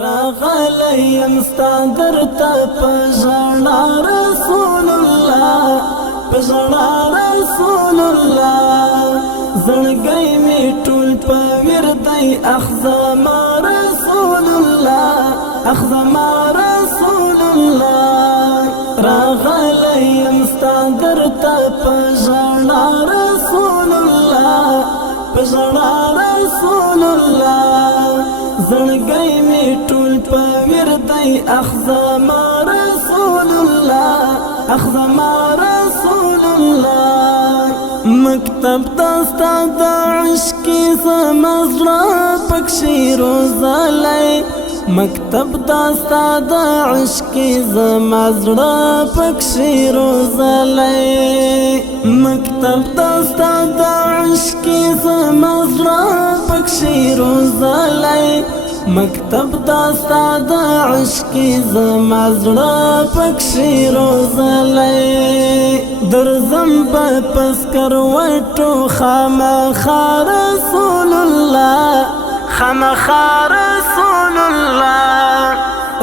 راغلیم ستا درته په ژړا رسول الله، په ژړا رسول الله. زړګی مې ټول په وردی اخ زما رسول الله، اخ زما رسول الله. راغلیم ستا درته په ژړا رسول الله، په ژړا رسول الله. زړګی مې ټول په وردی اخ زما رسول الله، اخ زما رسول الله. مکتب دستا د عشقی زما زړه پکښې روزلی، مکتب دستا د عشقی زما زړه پکښې روزلی، مکتب دستا د عشقی زما زړه پکښې روزلی، مکتب دستا د عشقی زما زړه پکښې روزلی. درځم په پسکروټو خامخا رسول الله، خامخا رسول الله.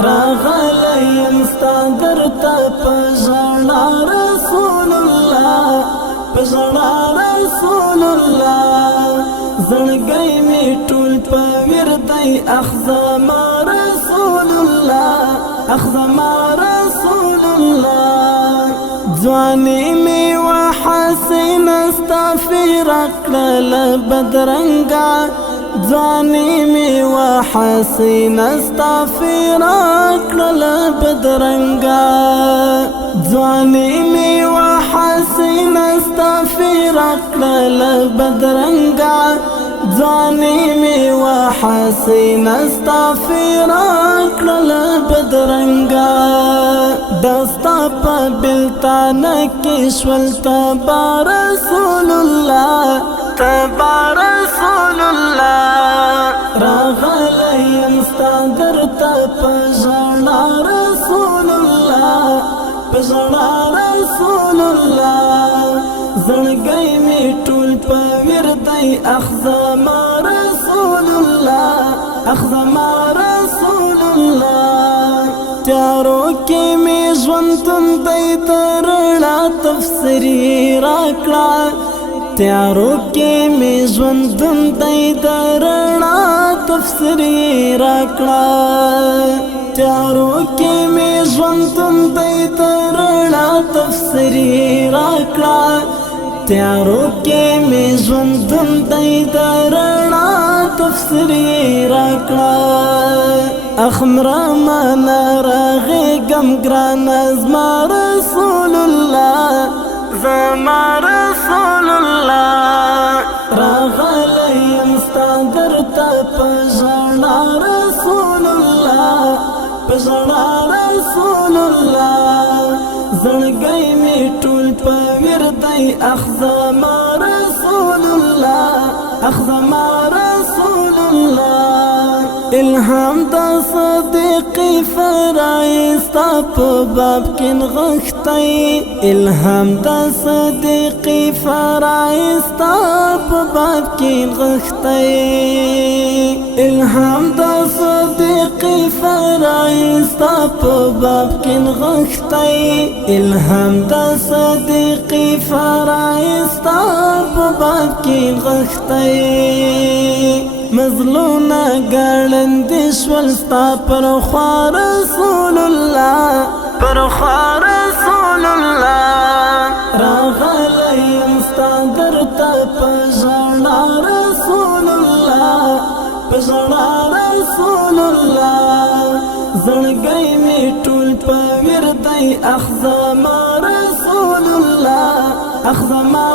راغلیم ستا درته په ژړا رسول الله، په ژړا رسول الله. زړګی مې ټول په وردی اخ زما رسول الله، اخ زما رسول الله. ځواني مې وحسینه ستا فراق کړله بدرنګه، ځواني مې وحسینه ستا فراق کړله بدرنګه، ځواني مې وحسینه ستا فراق کړله بدرنګه، ځواني مې وحسینه ستا فراق کړله بدرنګه. دستا په بلتانه کې شول تبا رسول الله، تبا رسول الله. راغلیم ستا درته په ژړا رسول الله، په ژړا رسول الله. زړګی مې ټول په وردی اخ زما رسول الله، اخ زما رسول الله. تیارو کې مې ژوندون دی د رڼا تفسیري راکړه، تیارو کې مې ژوندون دی د رڼا تفسیري راکړه، تیارو کې مې ژوندون دی د رڼا تفسیري راکړه، تیارو کې مې ژوندون دی د رڼا تفسیري راکړه. اخمرمان راغېږم ګرانه زما رسول الله، زما رسول الله. راغلیم ستا درته په ژړا رسول الله، په ژړا رسول الله. زړګی مې ټول په وردی اخ زما رسول الله، اخ زما رسول الله. الهام د صدیقی فرایستا په باب کې نغښتی، الهام د صدیقی فرایستا په باب کې نغښتی، الهام د صدیقی فرایستا په باب کې نغښتی، الهام د صدیقی فرایستا په باب کې نغښتی. مظلومه ګړندې شول ستا پر خوا رسول الله، پر خوا رسول الله. راغلیم ستا درته په ژړا رسول الله، په ژړا رسول الله. زړګی مې ټول په وردی اخ زما رسول الله، اخ زما